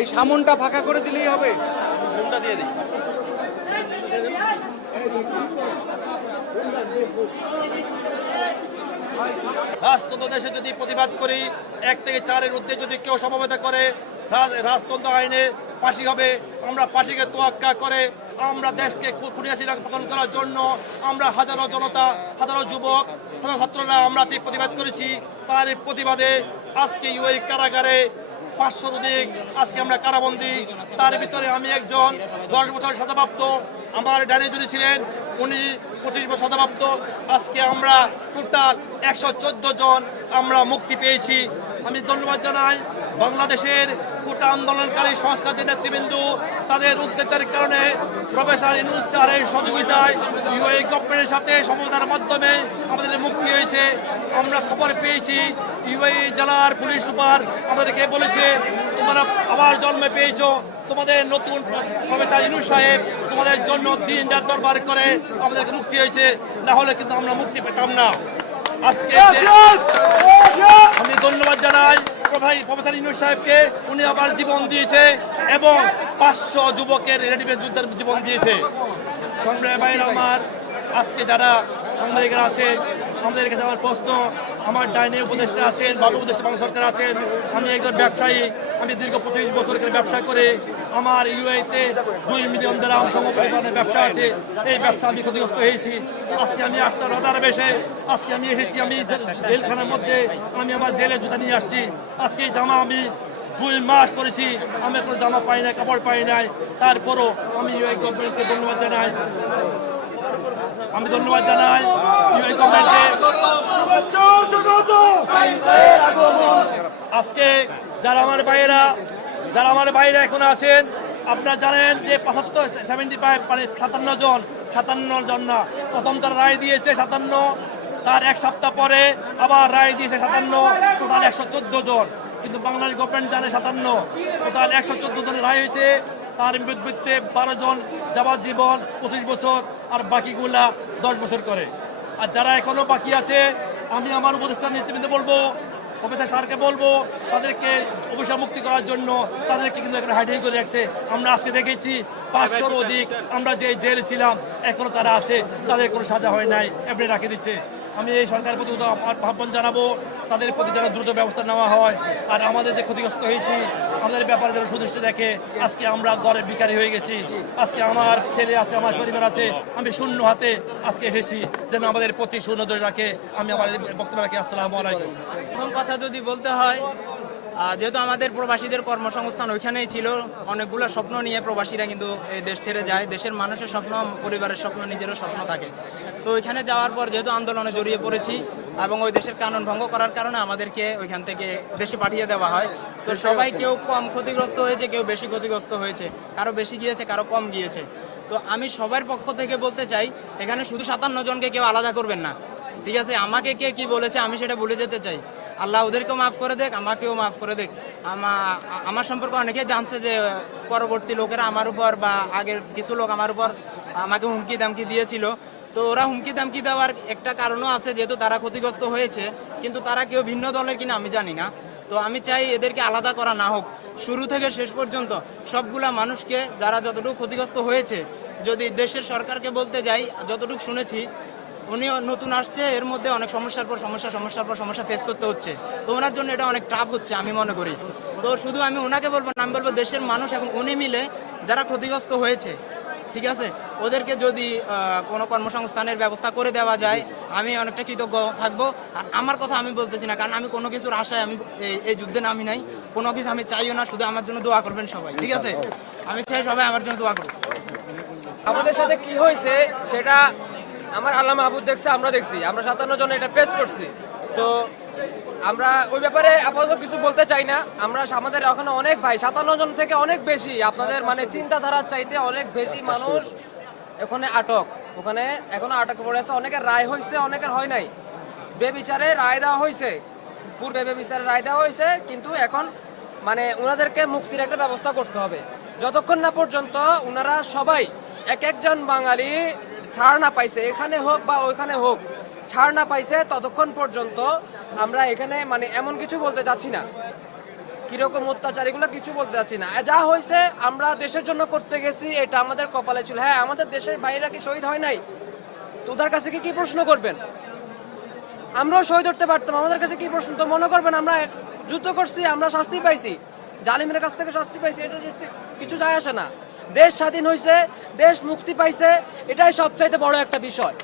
এই সামনটা ফাঁকা করে দিলেই হবে। ফোনটা দিয়ে দিই। রাজতন্ত্র দেশে যদি প্রতিবাদ করি, 1 থেকে 4-এর ঊর্ধ্বে যদি কেউ সমবেত করে, রাজতন্ত্র আইনে ফাঁসি হবে। আমরা ফাঁসিকে তোয়াক্কা করে আমরা দেশকে খুনিয়াসী পতন করার জন্য আমরা হাজারো জনতা, হাজারো যুবক, হাজারো ছাত্ররা আমরা প্রতিবাদ করেছি। তার প্রতিবাদে আজকে ইউএই কারাগারে 500 অধিক আজকে আমরা কারাবন্দী। তার ভিতরে আমি একজন 10 বছর সাজাপ্রাপ্ত, আমার ডানে যদি ছিলেন উনি 25 বছর সাজাপ্রাপ্ত। আজকে আমরা টোটাল 114 জন আমরা মুক্তি পেয়েছি। আমি ধন্যবাদ জানাই বাংলাদেশের কোটা আন্দোলনকারী সংস্কার যে নেতৃবৃন্দ, তাদের উদ্যোগের কারণে প্রফেসর ইউনূস স্যারের সহযোগিতায় ইউএই গভর্নমেন্টের সাথে সমঝোতার মাধ্যমে আমাদের মুক্তি হয়েছে। আমরা খবর পেয়েছি ইউএই জেলার পুলিশ সুপার আমাদেরকে বলেছে, তোমরা আবার জন্মে পেয়েছো, তোমাদের নতুন প্রফেসর ইউনূস সাহেব তোমাদের জন্য দিন রাত দরবার করে আমাদেরকে মুক্তি হয়েছে, না হলে কিন্তু আমরা মুক্তি পেতাম না। আজকে আমি ধন্যবাদ জানাই প্রফেসর ইউনূস সাহেবকে, উনি আবার জীবন দিয়েছে এবং 500 যুবকের রেডিমেড যুদ্ধের জীবন দিয়েছে। সংগ্রামী ভাইরা আমার, আজকে যারা সাংবাদিকরা আছে, আমাদের কাছে আমার প্রশ্ন, আমার ডাইনে উপদেষ্টা আছেন, বাবু উপদেষ্টা বাংলা সরকার আছেন, আমি একজন ব্যবসায়ী, আমি দীর্ঘ 25 বছর করে ব্যবসা করে আমার ইউএইতে 2 মিলিয়ন দিরহাম সমপরিমাণের ব্যবসা আছে। এই ব্যবসা আমি ক্ষতিগ্রস্ত হয়েছি। আজকে আমি আসতে রোজার বেশে আজকে আমি এসেছি, আমি জেলখানার মধ্যে আমি আমার জেলে জুতা নিয়ে আসছি। আজকে এই জামা আমি 2 মাস করেছি, আমি কোনো জামা পাই নাই, কাপড় পাই নাই। তারপরও আমি ইউএই গভর্নমেন্টকে ধন্যবাদ জানাই। আমি ধন্যবাদ জানাই ইউএই গভর্নমেন্টকে। আজকে যারা আমার ভাইয়েরা এখন আছেন, আপনারা জানেন যে 75 মানে 57 জন না, প্রথম তারা রায় দিয়েছে 57, তার 1 সপ্তাহ পরে আবার রায় দিয়েছে 57, টোটাল 114 জন। কিন্তু বাংলাদেশ গভর্নমেন্ট জানে 57, টোটাল 114 জন রায় হয়েছে। তার বিরুদ্ধে 12 জন যাবজ্জীবন 25 বছর, আর বাকিগুলা 10 বছর করে। আর যারা এখনো বাকি আছে, আমি আমার উপদেষ্টা নেতৃবৃন্দ বলবো, প্রফেসর স্যারকে বলবো, তাদেরকে অবসর মুক্তি করার জন্য তাদেরকে কিন্তু এখানে হাইডিং করে রাখছে। আমরা আজকে দেখেছি 500 অধিক আমরা যে জেলে ছিলাম এখনো তারা আছে, তাদের কোনো সাজা হয় নাই, এমনি রাখে দিচ্ছে। আমি এই সরকারের প্রতি আহ্বান জানাবো, তাদের প্রতি যেন দ্রুত ব্যবস্থা নেওয়া হয়। আর আমাদের যে ক্ষতিগ্রস্ত হয়েছি, আমাদের ব্যাপারে যেন সুদৃষ্টি দেখে। আজকে আমরা ঘরে ভিখারি হয়ে গেছি, আজকে আমার ছেলে আছে, আমার পরিবার আছে, আমি শূন্য হাতে আজকে এসেছি, যেন আমাদের প্রতি শূন্য ধরে রাখে। আমি আমাদের বক্তব্য রাখি। আসসালামু আলাইকুম। প্রথম কথা যদি বলতে হয়, যেহেতু আমাদের প্রবাসীদের কর্মসংস্থান ওইখানেই ছিল, অনেকগুলো স্বপ্ন নিয়ে প্রবাসীরা কিন্তু এই দেশ ছেড়ে যায়। দেশের মানুষের স্বপ্ন, পরিবারের স্বপ্ন, নিজেরও স্বপ্ন থাকে। তো ওইখানে যাওয়ার পর যেহেতু আন্দোলনে জড়িয়ে পড়েছি এবং ওই দেশের কানুন ভঙ্গ করার কারণে আমাদেরকে ওইখান থেকে দেশে পাঠিয়ে দেওয়া হয়। তো সবাই কেউ কম ক্ষতিগ্রস্ত হয়েছে, কেউ বেশি ক্ষতিগ্রস্ত হয়েছে, কারো বেশি গিয়েছে, কারো কম গিয়েছে। তো আমি সবার পক্ষ থেকে বলতে চাই, এখানে শুধু 57 জনকে কেউ আলাদা করবেন না, ঠিক আছে? আমাকে কে কি বলেছে আমি সেটা ভুলে যেতে চাই। আল্লাহ ওদেরকেও মাফ করে দেখ, আমাকেও মাফ করে দেখ। আমার সম্পর্কে অনেকে জানছে যে পরবর্তী লোকেরা আমার উপর বা আগের কিছু লোক আমার উপর আমাকে হুমকি দামকি দিয়েছিল। তো ওরা হুমকি দামকি দেওয়ার একটা কারণও আছে, যেহেতু তারা ক্ষতিগ্রস্ত হয়েছে, কিন্তু তারা কেউ ভিন্ন দলের কিনা আমি জানি না। তো আমি চাই এদেরকে আলাদা করা না হোক, শুরু থেকে শেষ পর্যন্ত সবগুলা মানুষকে, যারা যতটুকু ক্ষতিগ্রস্ত হয়েছে। যদি দেশের সরকারকে বলতে যাই, যতটুকু শুনেছি উনি নতুন আসছে, এর মধ্যে অনেক সমস্যার পর সমস্যা ফেস করতে হচ্ছে। তো ওনার জন্য এটা অনেক টাফ হচ্ছে আমি মনে করি। তো শুধু আমি ওনাকে বলবো না, আমি বলবো দেশের মানুষ এবং উনি মিলে যারা ক্ষতিগ্রস্ত হয়েছে, ঠিক আছে, ওদেরকে যদি কোনো কর্মসংস্থানের ব্যবস্থা করে দেওয়া যায়, আমি অনেকটা কৃতজ্ঞ থাকবো। আর আমার কথা আমি বলতেছি না, কারণ আমি কোনো কিছুর আশায় আমি এই যুদ্ধে নামি নাই, কোনো কিছু আমি চাইও না। শুধু আমার জন্য দোয়া করবেন সবাই, ঠিক আছে? আমি চাই সবাই আমার জন্য দোয়া করবেন। আমাদের সাথে কি হয়েছে সেটা আমার আল্লাহ মাহবুব দেখছে, আমরা দেখছি, আমরা 57 জন এটা ফেস করছি। তো আমরা ওই ব্যাপারে আপাতত কিছু বলতে চাই না। আমাদের এখনো অনেক ভাই, 57 জন থেকে অনেক বেশি, আপনাদের মানে চিন্তাধারার চাইতে অনেক বেশি মানুষ ওখানে আটক, ওখানে এখনো আটক পড়ে আছে। অনেকের রায় হয়েছে, অনেকের হয় নাই। বেবিচারে রায় দেওয়া হয়েছে, পূর্বে বেবিচারে রায় দেওয়া হয়েছে, কিন্তু এখন মানে ওনাদেরকে মুক্তির একটা ব্যবস্থা করতে হবে। যতক্ষণ না পর্যন্ত ওনারা সবাই একজন বাঙালি ছাড় না পাইছে, এখানে হোক বা ওইখানে হোক, ছাড় না পাইছে, ততক্ষণ পর্যন্ত আমরা এখানে মানে এমন কিছু বলতে চাচ্ছি না। কিরকম অত্যাচার এগুলো কিছু বলতে চাচ্ছি না। যা হয়েছে আমরা দেশের জন্য করতে গেছি, এটা আমাদের কপালে ছিল। হ্যাঁ, আমাদের দেশের বাইরেরা কি শহীদ হয় নাই? তোদের কাছে কি প্রশ্ন করবেন? আমরাও শহীদ হতে পারতাম, আমাদের কাছে কি প্রশ্ন? তো মনে করবেন আমরা যুদ্ধ করছি, আমরা শাস্তি পাইছি, জালিমের কাছ থেকে শাস্তি পাইছি, এটা কিছু যায় আসে না। দেশ স্বাধীন হয়েছে, দেশ মুক্তি পাইছে, এটাই সবচাইতে বড় একটা বিষয়।